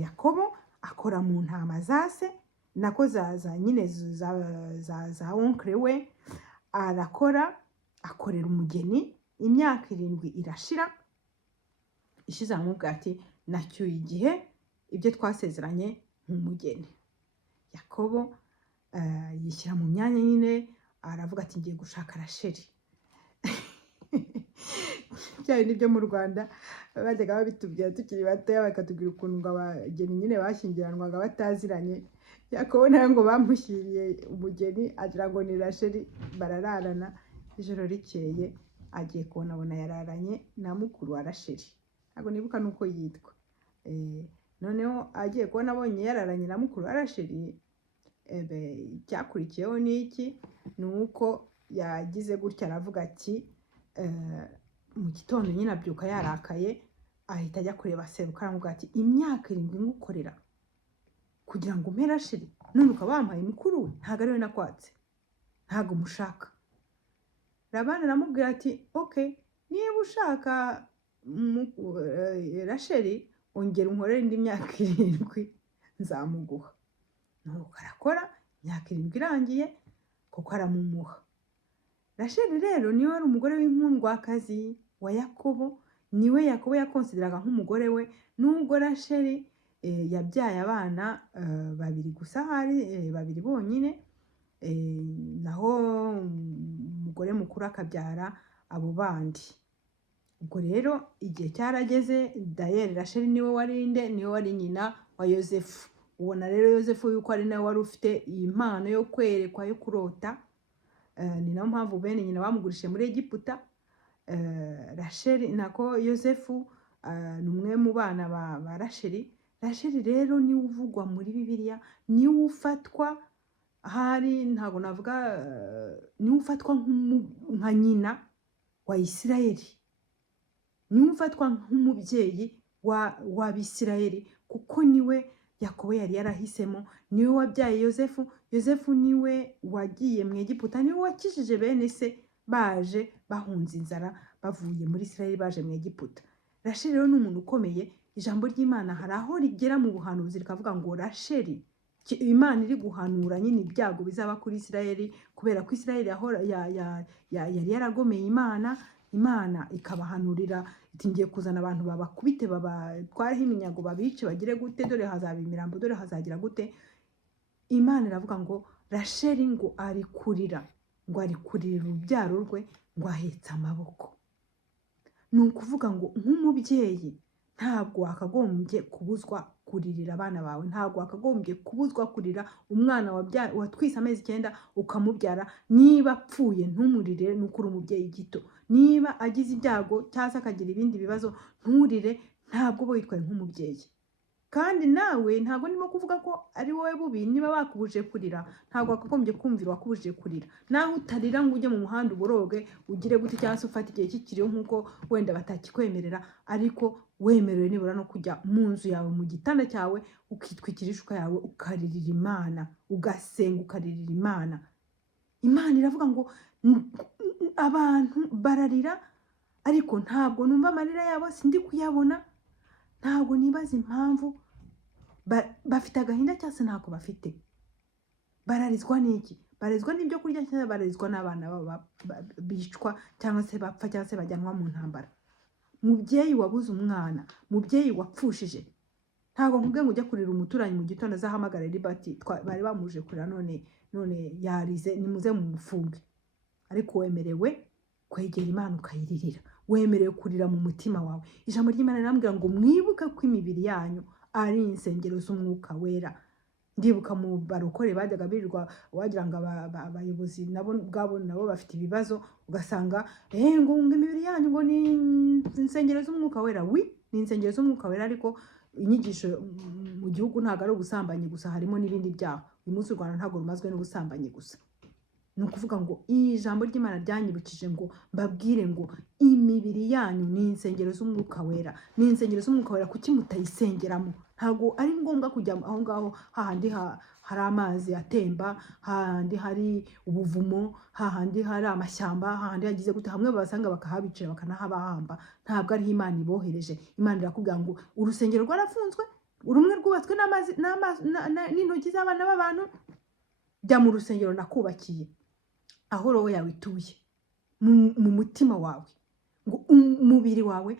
Yakobo akora mu ntama zase, nako za nyine za onkle we, akorera umugeni. Imyaka 7 irashira, ishize aramubwira ati nacyuye igihe ibyo twasezeranye nk'umugeni. Yakobo yishyira mu myanya nyine, aravuga ati ngiye gushaka Rasheli. Byari nibyo mu Rwanda bajyaga babitubwira tukiri batoya, bakatubwira ukuntu ngo abageni nyine bashyingiranwaga bataziranye. Yakobo nawe ngo bamushyiriye umugeni, agira ngo ni Rasheli. Barararana, ijoro rikeye agiye kubona yararanye na mukuru wa Rasheli, ntabwo nibuka nuko yitwa. Noneho agiye kubona abonye yararanye na mukuru wa Rasheli, cyakurikiyeho n'iki, nuko yagize gutya aravuga ati mu gitondo nyine abyuka yarakaye, ahita ajya kureba seruka aramubwira ati imyaka 7 ngukorera kugira ngo umpe Rasheli, none ukaba wampaye mukuru we, ntabwo ari we nakwatse, ntabwo mushaka. Labani aramubwira ati okay, niba ushaka Rasheli ongera unkorere indi myaka 7 nzamuguha. Nuko arakora, imyaka 7 irangiye kuko aramumuha. Rasheli rero niwe wari umugore w'inkundwakazi wa Yakobo, niwe Yakobo yakonsideraga nk'umugore we, nubwo Rasheli yabyaye abana 2 gusa, hari 2 bonyine, naho umugore mukuru akabyara abo bandi. Ubwo rero igihe cyarageze, Dayeli Rasheli niwe wari nyina wa Yosefu. Ubona rero Yosefu yuko ari nawe wari ufite iyi mpano yo kwerekwa, yo kurota. Ni nayo mpamvu bene nyina bamugurishije muri Egiputa. Rasheli nako Yosefu ni umwe mu bana ba Rasheli. Rasheli rero niwe uvugwa muri Bibiliya, niwe ufatwa hari ntago navuga, niwe ufatwa nka nyina wa Isirayeli, niwe ufatwa nk'umubyeyi w'Abisirayeli, kuko niwe Yakobo yari yarahisemo, niwe wabyaye Yosefu. Yosefu niwe wagiye mu Egiputa, niwe wakijije bene se baje bahunze inzara bavuye muri Isirayeli baje mu Egiputa. Rasheli rero ni umuntu ukomeye. Ijambo ry'Imana hari aho rigera mu buhanuzi rikavuga ngo Rasheli, Imana iri guhanura nyine ibyago bizaba kuri Isirayeli, kubera ko Isirayeli yari yaragomeye Imana ikabahanurira iti ngiye kuzana abantu babakubite, babatwareho iminyago, babice, bagire gute, dore hazaba imirambo, dore hazagira gute. Imana iravuga ngo Rasheli ngo ari kurira urubyaro rwe, ngo ahetse amaboko. Ni ukuvuga ngo nk'umubyeyi ntabwo wakagombye kubuzwa kuririra abana bawe, ntabwo wakagombye kubuzwa kurira umwana watwise amezi 9 ukamubyara. Niba apfuye ntumurire, nukuri umubyeyi gito. Niba agize ibyago cyangwa akagira ibindi bibazo nturire, ntabwo bo yitwaye nk'umubyeyi. Kandi nawe ntabwo ndimo kuvuga ko ari wowe bubi, niba bakubuje kurira ntabwo wakagombye kumvira wakubuje kurira. Naho utarira ngo ujye mu muhanda uboroge ugire gute, cyangwa se ufata igihe kikiriho nkuko wenda batakikwemerera, ariko wemerewe nibura no kujya mu nzu yawe, mu gitanda cyawe, ukitwikira ishuka yawe, ukaririra Imana, ugasenga, ukaririra Imana. Imana iravuga ngo abantu bararira, ariko ntabwo numva amarira yabo, sindi kuyabona. Ntabwo nibaza impamvu bafite agahinda cyangwa se ntako bafite. Bararizwa n'iki? Barizwa n'ibyo kurya cyangwa barizwa n'abana bicwa cyangwa se bapfa cyangwa se bajyanwa mu ntambara? Mubyeyi wabuze umwana, mubyeyi wapfushije, ntabwo nkubwiye ngo ujya kurira umuturanyi mu gitondo azahamagara Libati, bari bamuje kurira none yarize, nimuze mu mufunge. Ariko wemerewe kwegera Imana ukayiririra, wemerewe kurira mu mutima wawe. Ijambo ry'Imana rirambwira ngo mwibuke ko imibiri yanyu ari insengero z'umwuka wera. Ndibuka mu barokore bajyaga birirwa wagira ngo abayobozi nabo bafite ibibazo, ugasanga ngo imibiri yanyu ngo ni insengero z'umwuka wera. Ni insengero z'umwuka wera, ariko inyigisho mu gihugu ntabwo ari ubusambanyi gusa, harimo n'ibindi byaha. Uyu munsi u Rwanda ntabwo rumazwe n'ubusambanyi gusa. Ni ukuvuga ngo ijambo ry'Imana ryanyibukije ngo mbabwire ngo imibiri yanyu ni insengero z'umwuka wera. Ni insengero z'umwuka wera, kuki mutayisengeramo? Ntabwo ari ngombwa kujya aho ngaho hahandi hari amazi atemba, hahandi hari ubuvumo, hahandi hari amashyamba, hahandi hagize gute, hamwe babasanga bakahabicira bakanahabahamba. Ntabwo ari Imana ibohereje. Imana irakubwira ngo urusengero rwarafunzwe, urumwe rwubatswe n'intoki z'abana b'abantu, jya mu rusengero nakubakiye, aho roho yawe ituye, mu mutima wawe. Ngo umubiri wawe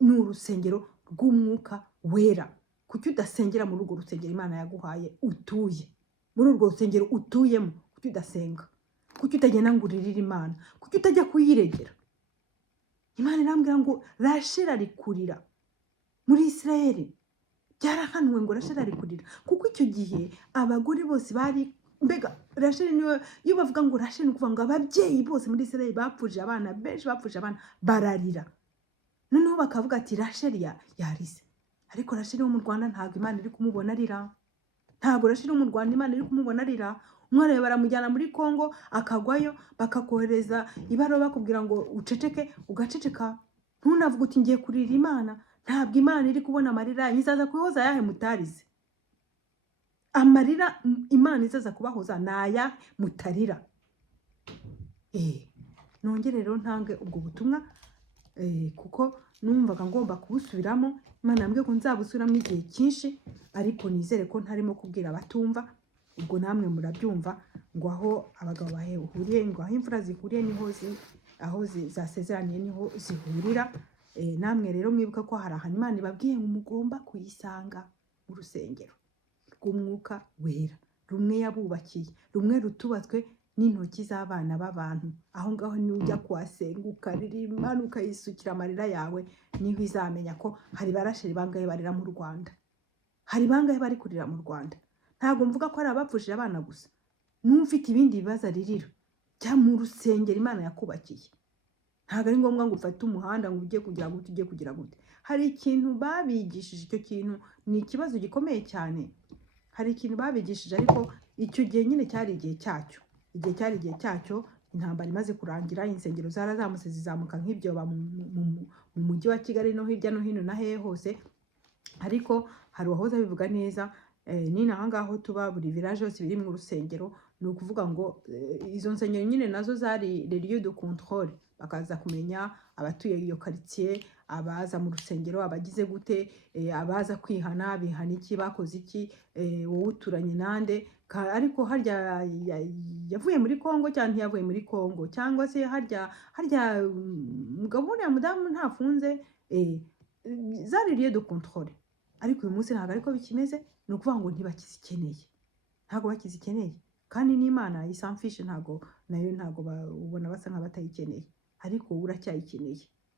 ni urusengero rw'umwuka wera. Kuki udasengera muri urwo rusengero Imana yaguhaye utuye? Muri urwo rusengero utuyemo kuki udasenga? Kuki utagenda ngo uririre Imana? Kuki utajya kuyiregera? Imana irambwira ngo Rasheli ari kurira muri Isirayeli. Byarahanuwe ngo Rasheli ari kurira, kuko icyo gihe abagore bose bari mbega Rasheli niwe, iyo bavuga ngo Rasheli ni ukuvuga ngo ababyeyi bose muri Isirayeli bapfuje abana, benshi bapfuje abana, bararira. Noneho bakavuga ati Rasheli yarize. Ariko Rasheli wo mu Rwanda ntabwo Imana iri kumubona arira. Ntabwo Rasheli wo mu Rwanda Imana iri kumubona arira. umwana baramujyana muri Kongo akagwayo bakakohereza ibaruwa bakubwira ngo uceceke ugaceceka ntunavuga uti ngiye kurira Imana ntabwo Imana iri kubona amarira izaza kuhoza yahe mutarize amarira Imana izaza kubahoza naya mutarira nongere rero ntange ubwo butumwa kuko numvaga ngomba kubusubiramo Imana yambwiye ko nzabusubiramo igihe cyinshi ariko nizere ko ntarimo kubwira abatumva ubwo namwe murabyumva ngo aho abagabo bahuriye ngo aho imfura zihuriye niho aho zasezeraniye niho zihurira namwe rero mwibuka ko hari ahantu Imana ibabwiye ngo mugomba kuyisanga mu rusengero rw'umwuka wera rumwe yabubakiye rumwe rutubatswe n'intoki z'abana b'abantu aho ngaho ni ujya kuhasenga ukaririmba ukayisukira amarira yawe niho izamenya ko hari barasheri bangahe barira mu Rwanda hari bangahe bari kurira mu Rwanda ntabwo mvuga ko ari abapfushije abana gusa n'ufite ibindi bibazo aririra jya mu rusengero Imana yakubakiye ntabwo ari ngombwa ngo ufate umuhanda ngo ujye kugira gute hari ikintu babigishije icyo kintu ni ikibazo gikomeye cyane hari ikintu babigishije ariko icyo gihe nyine cyari igihe cyacyo intambara imaze kurangira insengero zarazamutse zizamuka nk'ibyoba mu mujyi wa Kigali no hirya no hino na hehe hose ariko hari uwahoze abivuga neza ni naho ngaho tuba buri village yose biri mu rusengero ni ukuvuga ngo izo nsengero nyine nazo zari les lieux de contrôle bakaza kumenya abatuye iyo quartier abaza mu rusengero abagize gute abaza kwihana bihana iki bakoze iki wowe uturanye nande ariko harya yavuye muri Kongo cyangwa ntiyavuye muri Kongo cyangwa se harya mugabo ya mudamu ntafunze zari lieux de contrôle ariko uyu munsi ntabwo ariko bikimeze ni ukuvuga ngo ntibakizikeneye ntabwo bakizikeneye kandi n'Imana isamfishe ntabwo nayo ntabwo ubona basa nk'abatayikeneye ariko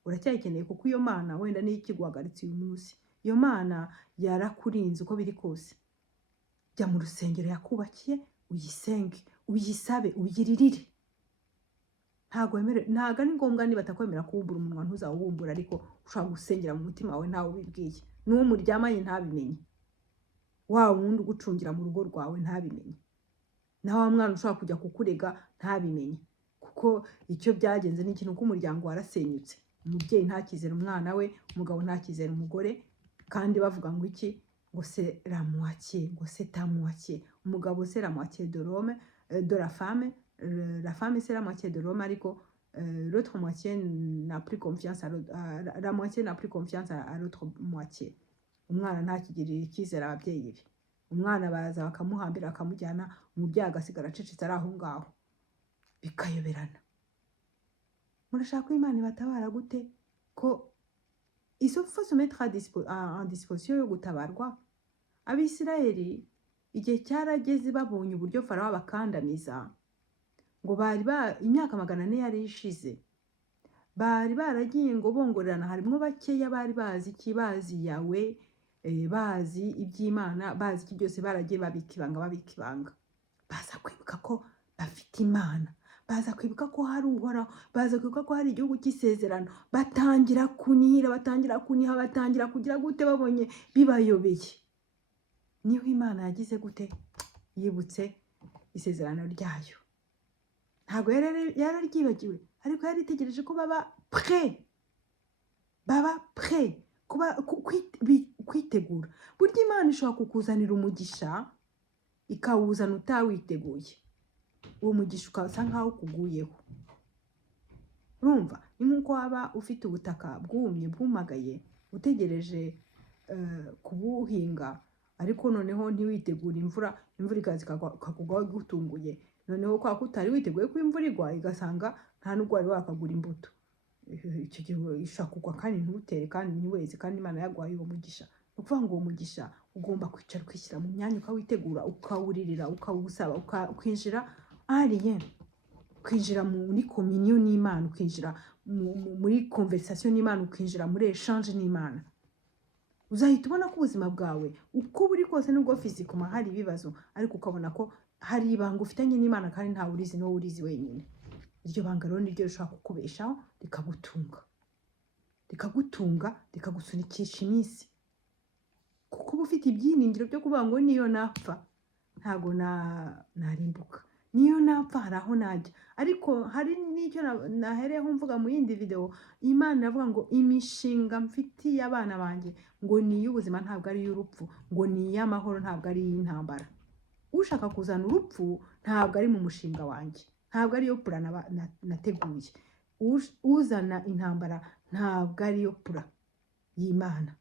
uracyayikeneye kuko iyo Mana wenda niyo ikiguhagaritse uyu munsi iyo Mana yarakurinze uko biri kose jya mu rusengero yakubakiye uyisenge uyisabe uyiririre ntabwo ari ngombwa niba atakwemera kuwumbura umunwa ntuzawubumbura ariko ushobora gusengera mu mutima wawe ntawe ubibwiye n'uwo muryamanye ntabimenye wa wundi ugucungira mu rugo rwawe ntabimenye na wa mwana ushobora kujya kukurega ntabimenye kuko icyo byagenze ni ikintu ko umuryango warasenyutse umubyeyi ntakizera umwana we umugabo ntakizera umugore kandi bavuga ngo iki ngo c'est la moitié ngo c'est à moitié umugabo c'est la moitié de l'homme de la femme c'est la moitié de l'homme ariko l'autre moitié n'a plus confiance la moitié n'a plus confiance à l'autre moitié umwana ntakigirira icyizere ababyeyi be umwana baraza bakamuhambira bakamujyana umubyeyi agasigara acecetse ari aho ngaho bikayoberana murashaka ko Imana ibatabara gute ko il faut se mettre en disposition yo gutabarwa abisirayeli igihe cyarageze babonye uburyo Farawo abakandamiza ngo bari imyaka 400 yari ishize bari baragiye ngo bongorerana harimo bakeya bari bazi yawe bazi iby'Imana bazi iki byose baragiye babikibanga baza kwibuka ko bafite Imana baza kwibuka ko hari Uhoraho baza kwibuka ko hari igihugu cy'isezerano batangira kugira gute babonye bibayobeye niho Imana yagize gute yibutse isezerano ryayo ntabwo yararyibagiwe ariko yari itegereje ko baba prêt kwitegura burya Imana ishobora kukuzanira umugisha ikawuzana utawiteguye uwo mugisha ukasa nkaho kuguyeho urumva ni nkuko waba ufite ubutaka bwumye bwumagaye utegereje kubuhinga ariko noneho ntiwitegura imvura ikaza ikakugwaho gutunguye noneho kwa kutari witeguye ko imvura igwa igasanga nta nubwo wari wakagura imbuto icyo gihe ishaka kugwa kandi ntutere kandi ntiweze kandi Imana yagwaye uwo mugisha ukuvuga ngo uwo mugisha ugomba kwicara ukishyira mu myanya ukawitegura ukawuririra ukawusaba ukinjira kwinjira muri communion n'Imana ukinjira muri conversation n'Imana ukinjira muri échange n'Imana uzahita ubona ko ubuzima bwawe uko buri kose nubwo physiquement hari ibibazo ariko ukabona ko hari ibanga ufitanye n'Imana kandi nta urizi no urizi wenyine iryo banga rero niryo rishobora kukubeshaho rikagutunga rikagusunikisha iminsi kuko uba ufite ibyiringiro byo kuvuga ngo niyo napfa ntago narimbuka, niyo napfa hari aho najya. Ariko hari n'icyo nahereyeho mvuga mu yindi video, Imana iravuga ngo imishinga mfitiye abana banjye ngo ni iy'ubuzima ntabwo ari iy'urupfu, ngo ni iy'amahoro ntabwo ari iy'intambara. Ushaka kuzana urupfu ntabwo ari mu mushinga wanjye, ntabwo ariyo pura nateguye. Uzana intambara ntabwo ariyo pura y'Imana.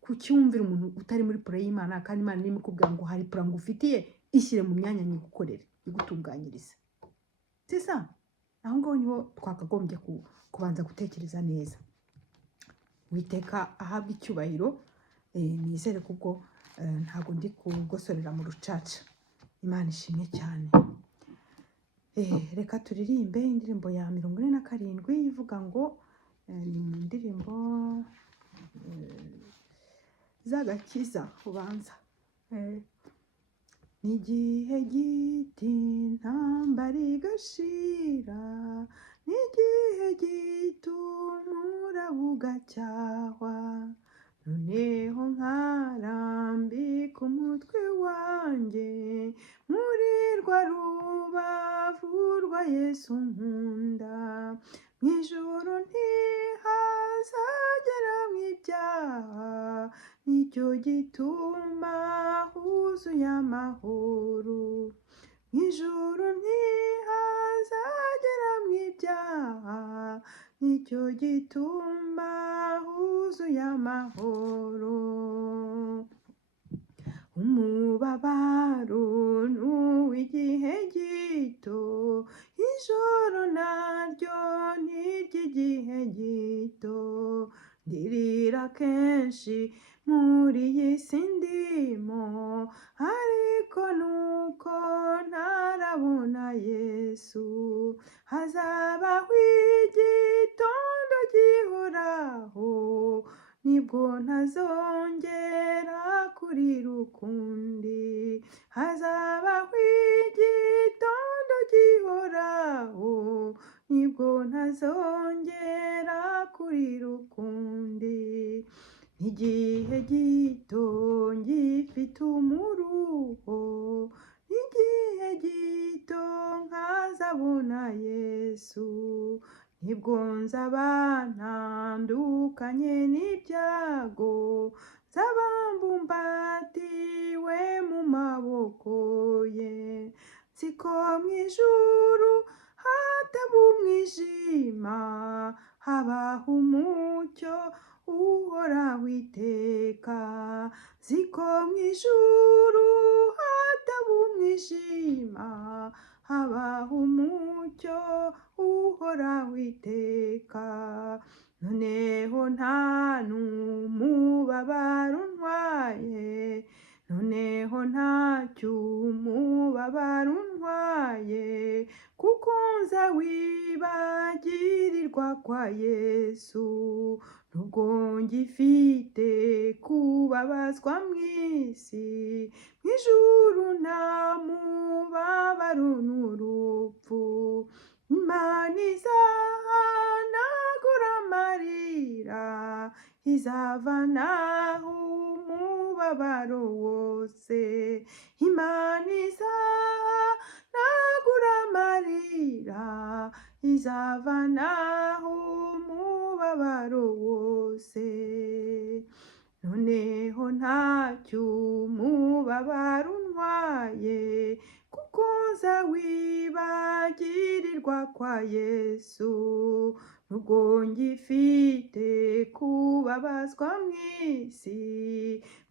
Kucyumvira umuntu utari muri pura y'Imana, kandi Imana irimo ikubwira ngo hari pura ngufitiye, ishyire mu myanya nyigukorere, igutunganyiriza. Sisa aho ngaho niho twakagombye kubanza gutekereza neza. Uwiteka ahabwa icyubahiro. Nizere kubwo ntabwo ndi kugosorera mu rucaca. Imana ishimwe cyane. Reka turirimbe indirimbo ya 47 ivuga ngo ni mu ndirimbo z'agakiza ubanza. N'igihe giti intambara igashira, n'igihe gito umuraba ugacyahwa, noneho nkarambika umutwe wanjye muri rwa rubavu rwa Yesu nkunda. Mu ijuru ntihazageramo ibyaha, nicyo gituma huzuye amahoro. Mu ijuru ntihazageramo ibyaha, nicyo gituma huzuye amahoro. Umubabaro n'uw'igihe gito, ijoro naryo n'iry'igihe gito. Ndirira kenshi muri iyi si ndimo, ariko nuko ntarabona Yesu. Hazabaho igitondo gihoraho, nibwo ntazongera kurira ukundi. Hazabaho igitondo gihoraho, nibwo ntazongera kurira ukundi. Igihe gito ngifite umuruho, igihe gito nkazabona Yesu. Nibwo nzaba ntandukanye n'ibyago, nzaba mbumbatiwe mu maboko ye. Nziko mu ijuru hataba umwijima, habaho umucyo uhoraho iteka. Nziko mu ijuru hataba umwijima, habaho umucyo uhoraho iteka. Noneho nta n'umubabaro untwaye, noneho ntacyo umubabaro untwaye, kuko nza wibagirirwa kwa Yesu. Nubwo ngifite kubabazwa mu isi, mu ijuru nta mubabaro n'urupfu. Imana izahanagura amarira, izavanaho umubabaro wose. Imana izahanagura amarira, izavanaho umubabaro wose. Noneho ntacyo umubabaro untwaye, kuko nza wibagirirwa kwa Yesu. Nubwo ngifite kubabazwa mu isi,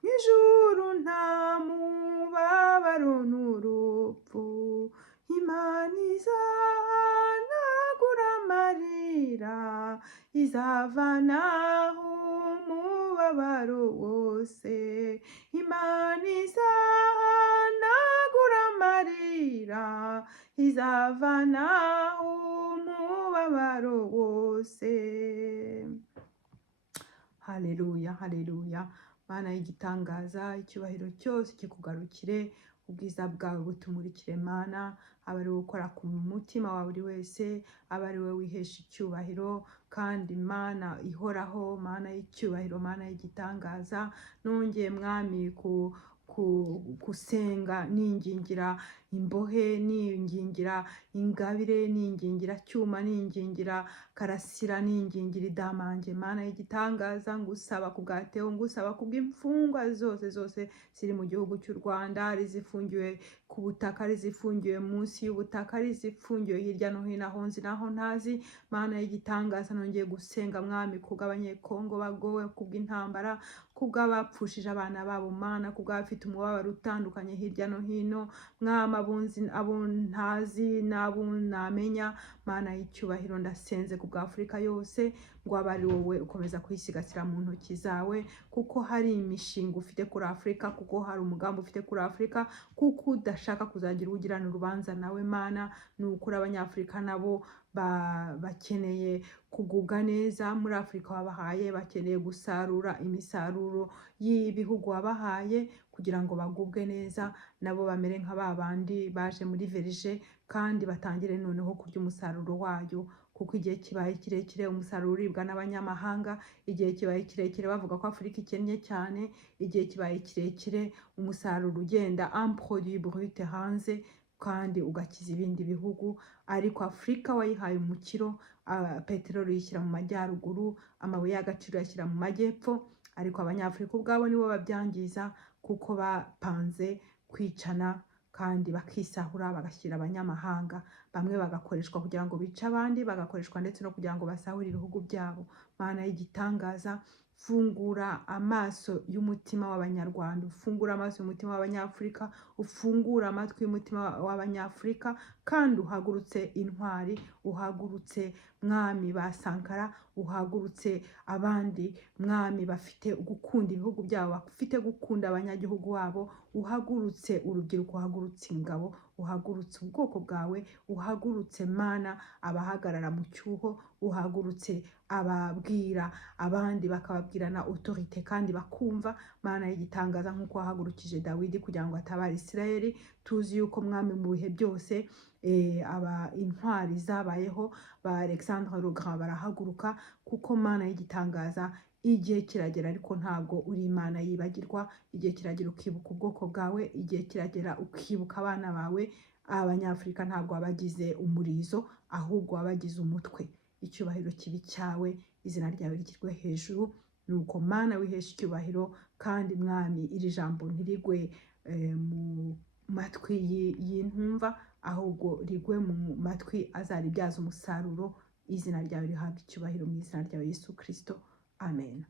mu ijuru nta mubabaro n'urupfu. Imana izahanagura amarira, izavanaho umubabaro wose. Imana izahanagura amarira, izavanaho umubabaro wose. Haleluya, haleluya. Mana y'igitangaza, icyubahiro cyose kikugarukire, ubwiza bwawe butumurikire Mana. Aba ari gukora ku mutima wa buri wese, aba ari we wihesha icyubahiro, kandi Mana ihoraho, Mana y'icyubahiro, Mana y'igitangaza. Nongeye Mwami gusenga ningingira imbohe, ningingira ingabire, ningingira cyuma, ningingira karasira, ningingira idamange. Mana y'igitangaza, ngusaba kubwa Theo, ngusaba kubw'imfungwa zose ziri mu gihugu cy'u Rwanda, ari zifungiwe ku butaka, ari zifungiwe munsi y'ubutaka, ari zifungiwe hirya no hino aho nzi naho ntazi. Mana y'igitangaza, nongeye gusenga mwami kubw'abanyekongo bagowe kubw'intambara, kubw'abapfushije abana babo Mana, kubw'abafite umubabaro utandukanye hirya no hino mwami, abo ntazi n'abo namenya. Mana y'icyubahiro, ndasenze kubwa Afurika yose ngo abe ari wowe ukomeza kuyisigasira mu ntoki zawe, kuko hari imishinga ufite kuri Afurika, kuko hari umugambi ufite kuri Afurika, kuko udashaka kuzagira ugirana urubanza nawe Mana. Ni ukuri abanyafurika nabo bakeneye kugubwa neza muri Afurika wabahaye, bakeneye gusarura imisaruro y'ibihugu wabahaye kugira ngo bagubwe neza, nabo bamere nka babandi baje muri verije kandi batangire noneho kurya umusaruro wayo, kuko igihe kibaye kirekire umusaruro uribwa n'abanyamahanga, igihe kibaye kirekire bavuga ko Afurika ikennye cyane, igihe kibaye kirekire umusaruro ugenda un produit brut hanze kandi ugakiza ibindi bihugu. Ariko Afurika wayihaye umukiro, peteroli uyishyira mu majyaruguru, amabuye y'agaciro yashyira mu majyepfo, ariko abanyafurika ubwabo nibo babyangiza kuko bapanze kwicana kandi bakisahura bagashyira abanyamahanga, bamwe bagakoreshwa kugira ngo bice abandi, bagakoreshwa ndetse no kugira ngo basahure ibihugu byabo. Mana y'igitangaza, fungura amaso y'umutima w'abanyarwanda, ufungura amaso y'umutima w'abanyafurika, ufungura amatwi y'umutima w'abanyafurika, kandi uhagurutse intwari, uhagurutse mwami ba Sankara, uhagurutse abandi mwami bafite gukunda ibihugu byabo, bafite gukunda abanyagihugu babo, uhagurutse urubyiruko, uhagurutse ingabo, uhagurutse ubwoko bwawe, uhagurutse Mana abahagarara mu cyuho, uhagurutse ababwira abandi bakababwira na autorite kandi bakumva. Mana y'igitangaza, nk'uko wahagurukije Dawidi kugira ngo atabare Isirayeli, tuzi yuko mwami mu bihe byose intwari zabayeho ba Alexandre le Grand barahaguruka, kuko Mana y'igitangaza igihe kiragera, ariko ntabwo uri Imana yibagirwa. Igihe kiragera ukibuka ubwoko bwawe, igihe kiragera ukibuka abana bawe. Abanyafurika ntabwo wabagize umurizo, ahubwo wabagize umutwe. Icyubahiro kibi cyawe, izina ryawe rishyirwe hejuru. Nuko Mana wihesha icyubahiro, kandi mwami iri jambo ntirigwe mu matwi y'intumva, ahubwo rigwe mu matwi azaribyaza umusaruro. Izina ryawe rihabwa icyubahiro mu izina ryawe Yesu Kristo, amen.